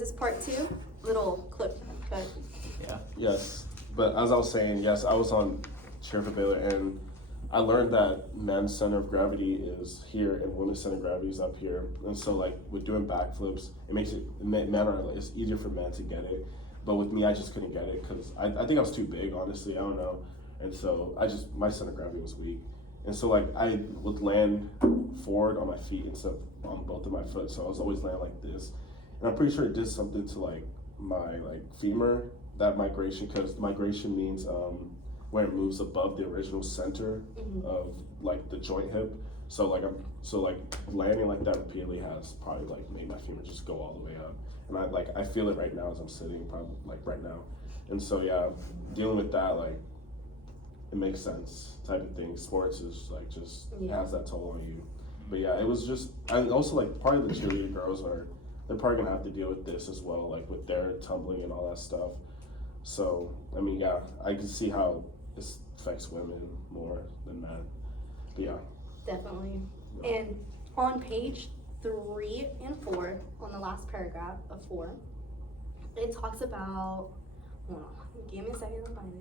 this is part 2. Little clip. But Yeah. Yes, but as I was saying, yes, I was on cheer for Baylor, and I learned that men's center of gravity is here and women's center of gravity is up here. And so, like, with doing backflips, it makes it, it's easier for men to get it. But with me, I just couldn't get it because I think I was too big, honestly. I don't know. And so my center of gravity was weak. And so, like, I would land forward on my feet instead of on both of my foot. So I was always landing like this. And I'm pretty sure it did something to, like, my, like, femur, that migration, because migration means when it moves above the original center of, like, the joint hip. So like landing like that repeatedly has probably like made my femur just go all the way up, and I feel it right now as I'm sitting, probably like right now. And so yeah, dealing with that, like, it makes sense type of thing. Sports is like just has that toll on you. But yeah, it was just, and also like part of the cheerleader girls they're probably gonna have to deal with this as well, like with their tumbling and all that stuff. So I mean, yeah, I can see how this affects women more than men. But yeah. definitely. And on page 3 and 4, on the last paragraph of 4, it talks about, hold on, give me a second to find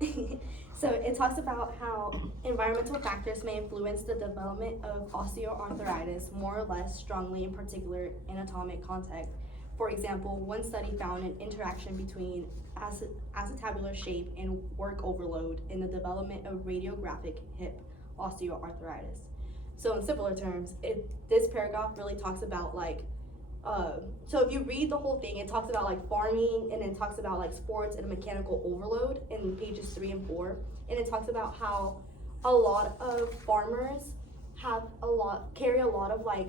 it. So it talks about how environmental factors may influence the development of osteoarthritis more or less strongly in particular anatomic context. For example, one study found an interaction between acetabular shape and work overload in the development of radiographic hip osteoarthritis. So in simpler terms, this paragraph really talks about like, so if you read the whole thing, it talks about like farming, and then talks about like sports and mechanical overload in pages 3 and 4. And it talks about how a lot of farmers carry a lot of like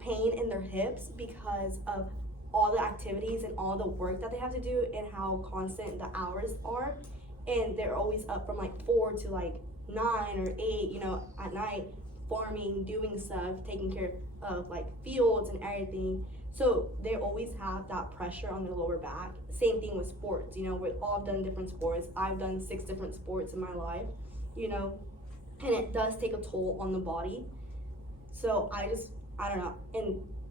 pain in their hips because of all the activities and all the work that they have to do and how constant the hours are. And they're always up from like 4 to like 9 or 8, you know, at night, farming, doing stuff, taking care of like fields and everything. So they always have that pressure on their lower back. Same thing with sports, you know, we've all done different sports. I've done 6 different sports in my life, you know, and it does take a toll on the body. So I don't know,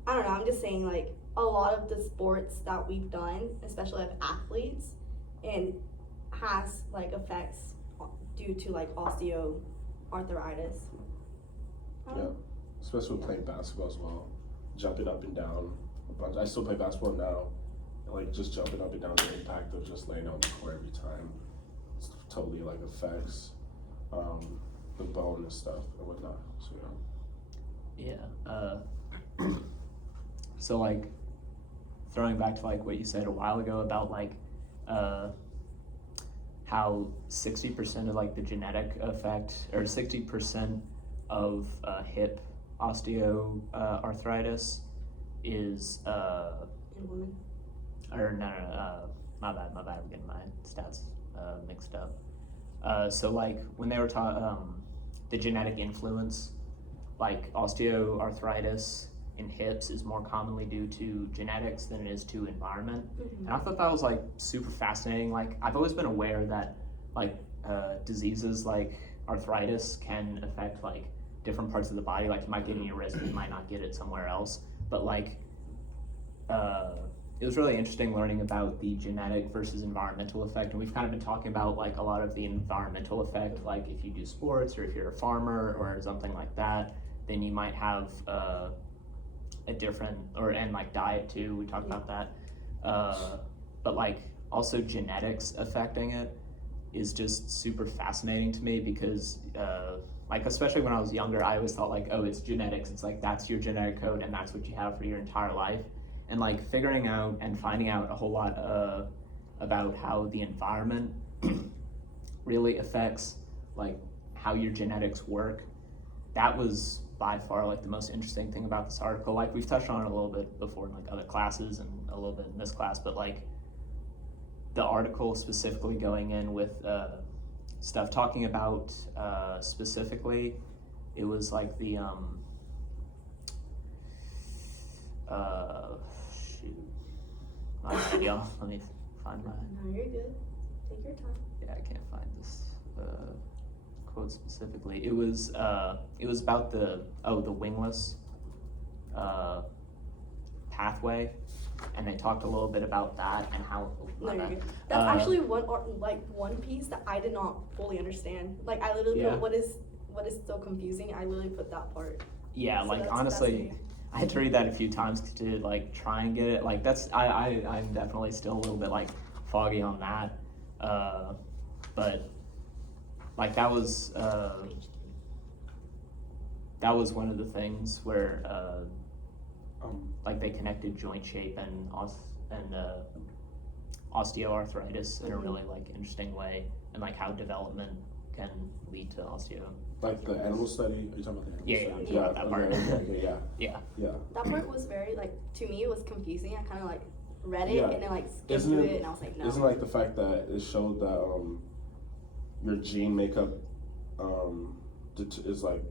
I'm just saying, like, a lot of the sports that we've done, especially as athletes, and has like effects due to like osteoarthritis. Yeah, especially with playing basketball as well, jumping up and down a bunch. I still play basketball now, and like just jumping up and down, the impact of just laying on the court every time, it's totally like affects the bone and stuff and whatnot. So Yeah. So like, throwing back to like what you said a while ago about like how 60% of like the genetic effect, or 60% of hip osteoarthritis is In women. or no, my bad, I'm getting my stats mixed up. So like when they were the genetic influence, like osteoarthritis in hips is more commonly due to genetics than it is to environment. And I thought that was like super fascinating. Like I've always been aware that like diseases like arthritis can affect like different parts of the body. Like you might get it in your wrist, but you might not get it somewhere else. But like it was really interesting learning about the genetic versus environmental effect. And we've kind of been talking about like a lot of the environmental effect, like if you do sports or if you're a farmer or something like that, then you might have a different, and like diet too, we talked about that. But like also genetics affecting it is just super fascinating to me because like especially when I was younger, I always thought like, oh, it's genetics. It's like that's your genetic code and that's what you have for your entire life. And like figuring out and finding out a whole lot about how the environment really affects like how your genetics work, that was by far like the most interesting thing about this article. Like we've touched on it a little bit before in like other classes and a little bit in this class, but like the article specifically going in with stuff talking about specifically, it was like the shoot. Y'all, let me find my. No, you're good. Take your time. Yeah, I can't find this quote specifically. It was about the wingless pathway, and they talked a little bit about that and how. No, my you're bad. good. That's actually one piece that I did not fully understand. Like I literally Yeah. put what is so confusing. I literally put that part. Yeah, So like that's honestly, fascinating. I had to read that a few times to like try and get it. Like that's I'm definitely still a little bit like foggy on that, but like that was one of the things where like they connected joint shape and osteoarthritis in a really like interesting way, and like how development can lead to osteo. Like the animal study? Are you talking about the animal Yeah, study? I'm talking about that part. Okay, Yeah. yeah. That part was very like to me it was confusing. I kind of like read it Yeah. and then like skimmed Isn't through it- it and I was like no. Isn't like the fact that it showed that your gene makeup is like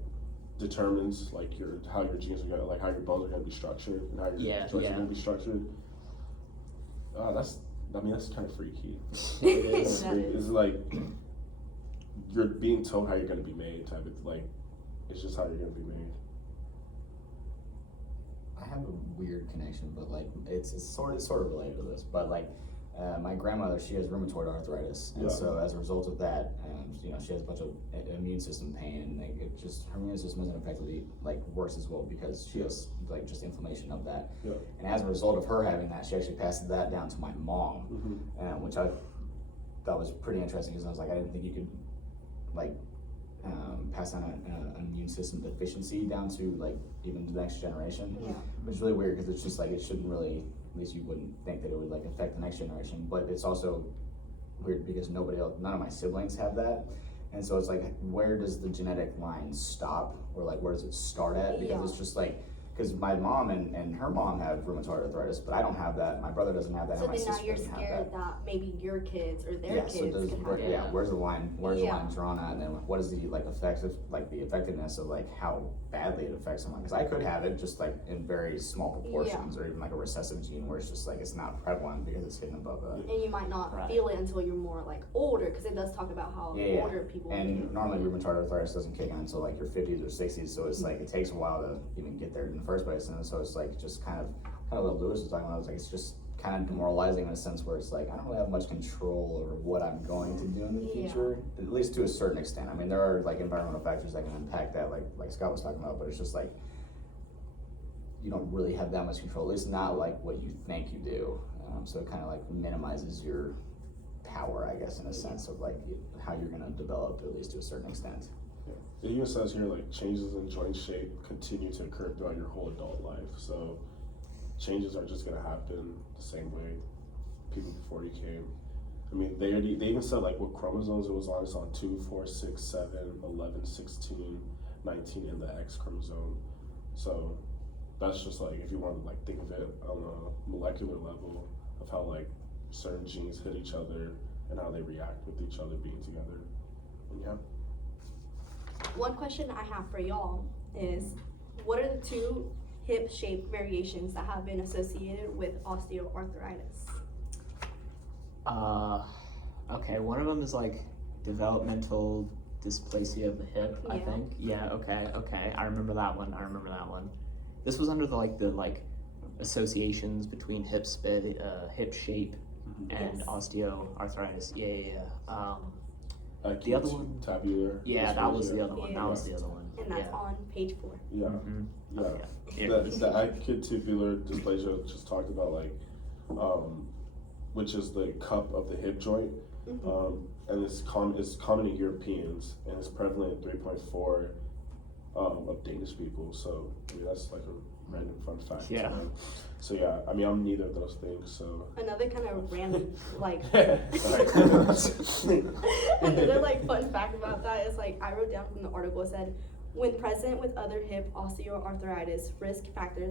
determines like how your genes are gonna, like how your bones are gonna be structured and how your Yeah, joints yeah. are gonna be structured. That's kind of freaky. That It's is. like you're being told how you're gonna be made type of like it's just how you're gonna be made. I have a weird connection, but like it's sort of related to this. But like my grandmother, she has rheumatoid arthritis, and Yeah. so as a result of that, she has a bunch of immune system pain, and like it just her immune system isn't effectively like worse as well because she has like just inflammation of that. Yeah. And as a result of her having that, she actually passed that down to my mom, which I thought was pretty interesting because I was like, I didn't think you could like pass on an immune system deficiency down to like even the next generation, Yeah. which is really weird because it's just like it shouldn't really, at least you wouldn't think that it would like affect the next generation, but it's also weird because none of my siblings have that, and so it's like where does the genetic line stop or like where does it start at, because Yeah. it's just like because my mom and her mom have rheumatoid arthritis, but I don't have that, my brother doesn't have that, So and my then now sister you're doesn't have scared that. that maybe your kids or their Yeah, kids so does, can have it. Yeah. where's the line Yeah. drawn at, and then what is the like the effectiveness of like how badly it affects someone, because I could have it just like in very small proportions, or even like a recessive gene where it's just like it's not prevalent because it's hidden above And you might not Right. feel it until you're more like older because it does talk about how Yeah. older people and normally rheumatoid arthritis doesn't kick on until like your 50s or 60s, so it's like it takes a while to even get there in the first place, and so it's like just kind of what Lewis was talking about. It's like it's just kind of demoralizing in a sense where it's like I don't really have much control over what I'm going to do in the Yeah. future, at least to a certain extent. I mean, there are like environmental factors that can impact that, like Scott was talking about, but it's just like you don't really have that much control, at least not like what you think you do. So it kind of like minimizes your power, I guess, in a sense of like how you're going to develop, at least to a certain extent. It even says here like changes in joint shape continue to occur throughout your whole adult life. So changes are just gonna happen the same way people before you came. I mean, they even said like what chromosomes it was on. It's on 2, 4, 6, 7, 11, 16, 19, and the X chromosome. So that's just like if you want to like think of it on a molecular level of how like certain genes hit each other and how they react with each other being together. And yeah. One question I have for y'all is, what are the 2 hip shape variations that have been associated with osteoarthritis? Okay, one of them is like developmental dysplasia of the hip, I Yeah. think. Yeah, okay. I remember that one. This was under the associations between hip shape and Yes. osteoarthritis. Yeah. Acute The other one? tabular. Yeah, that was the dysplasia. other one. Yeah. That was the other one. And that's yeah. on page 4. Yeah. Mm-hmm. Yeah. Oh, yeah. The acute tubular dysplasia just talked about like, which is the cup of the hip joint, and it's common in Europeans, and it's prevalent in 3.4 of Danish people. So I mean, that's like a random fun fact. Yeah. So yeah, I mean I'm neither of those things. So. Another kind of random like Sorry. another like fun fact about that is like I wrote down from the article, it said when present with other hip osteoarthritis risk factors